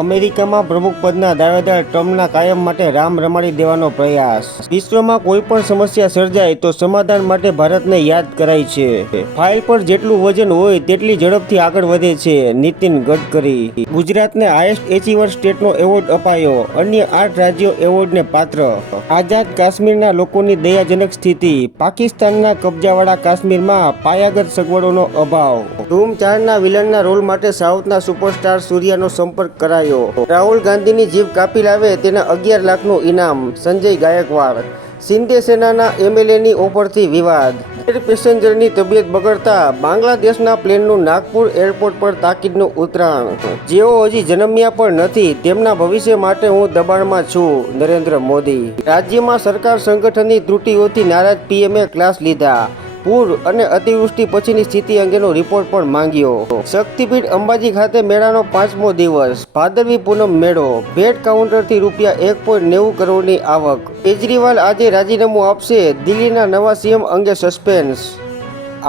અમેરિકામાં પ્રમુખ પદના દાવેદાર ટ્રમ્પના કાયમ માટે રામ રમાડી દેવાનો પ્રયાસ। વિશ્વમાં કોઈ પણ સમસ્યા સર્જાય તો સમાધાન માટે ભારતને યાદ કરાય છે। ફાઇલ પર જેટલું વજન હોય તેટલી ઝડપથી આગળ વધે છે। નીતિન ગડકરી। ગુજરાતને હાઈએસ્ટ એચીવર સ્ટેટનો એવોર્ડ અપાયો। અન્ય 8 રાજ્યો એવોર્ડને પાત્ર। આઝાદ કાશ્મીરના લોકોની દયાજનક સ્થિતિ। પાકિસ્તાનના કબજાવાળા કાશ્મીરમાં પાયાગત સગવડોનો અભાવ। ધૂમ 4ના વિલનના રોલ માટે સાઉથના સુપરસ્ટાર સૂર્યાનો સંપર્ક કરાયો। રાહુલ ગાંધીની જીભ કાપી લાવે તેને 11 લાખનું ઇનામ। સંજય ગાયકવાડ। શિંદે સેનાના એમએલએની ઓફરથી વિવાદ। એર પેસેન્જરની તબિયત બગડતા બાંગ્લાદેશના પ્લેનનું નાગપુર એરપોર્ટ પર તાકીદનું ઉતરાણ। જેઓ હજી જન્મ્યા પણ નથી તેમના ભવિષ્ય માટે હું દબાણમાં છું। નરેન્દ્ર મોદી। રાજ્યમાં સરકાર સંગઠનની ત્રુટિઓથી નારાજ પીએમએ ક્લાસ લીધા। પૂર અને અતિવૃષ્ટિ પછીની સ્થિતિ અંગેનો રિપોર્ટ પણ માંગ્યો। શક્તિપીઠ અંબાજી ખાતે મેળાનો 5મો દિવસ। ભાદરવી પૂનમ મેળો। ભેટ કાઉન્ટરથી ₹1.90 કરોડની આવક। કેજરીવાલ આજે રાજીનામું આપશે। દિલ્હીના નવા સીએમ અંગે સસ્પેન્સ।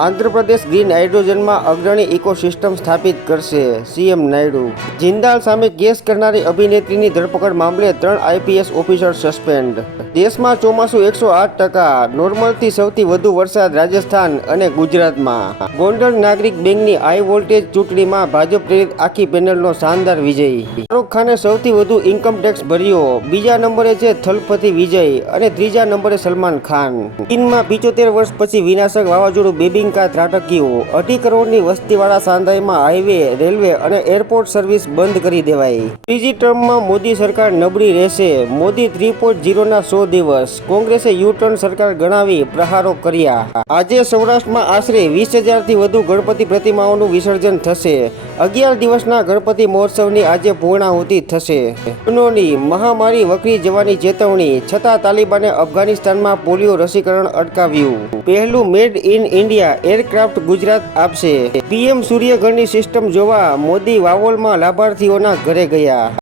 આંધ્રપ્રદેશ ગ્રીન હાઇડ્રોજનમાં અગ્રણી ઇકોસિસ્ટમ સ્થાપિત કરશે। સીએમ નાયડુ। જિંદાલ સામે કેસ કરનારી અભિનેત્રીની ધરપકડ મામલે 3 આઈપીએસ ઓફિસર સસ્પેન્ડ। દેશમાં ચોમાસું 108%। નોર્મલથી સૌથી વધુ વરસાદ રાજસ્થાન અને ગુજરાતમાં। ગોંડલ નાગરિક બેંકની હાઈ વોલ્ટેજ ચૂંટણીમાં ભાજપ પ્રેરિત આખી પેનલનો શાનદાર વિજય। શાહરૂખ ખાને સૌથી વધુ ઇન્કમ ટેક્સ ભર્યો। બીજા નંબરે છે થલપતિ વિજય અને ત્રીજા નંબરે સલમાન ખાન। ચીનમાં 75 વર્ષ પછી વિનાશક વાવાઝોડું બેબિંકા ત્રાટક્યું। 2.5 કરોડની વસ્તીવાળા શાંઘાઈમાં હાઈવે, રેલવે અને એરપોર્ટ સર્વિસ બંધ કરી દેવાઈ। ત્રીજી ટર્મમાં મોદી સરકાર નબળી રહેશે। મોદી 3.0ના 100 દિવસ। કોંગ્રેસે યુ-ટર્ન સરકાર ગણાવી પ્રહારો કર્યા। આજે સૌરાષ્ટ્રમાં આશરે 20,000થી વધુ ગણપતિ પ્રતિમાઓનું વિસર્જન થશે। 11 દિવસના ગણપતિ મહોત્સવની આજે પૂર્ણાહુતિ થશે। યુનોની મહામારી વકરી જવાની ચેતવણી છતાં તાલિબાને અફઘાનિસ્તાનમાં પોલિયો રસીકરણ અટકાવ્યું। પહેલું made in India aircraft Gujarat આપશે। પીએમ સૂર્યઘરની સિસ્ટમ જોવા મોદી વાવોલમાં લાભાર્થીઓના ઘરે ગયા।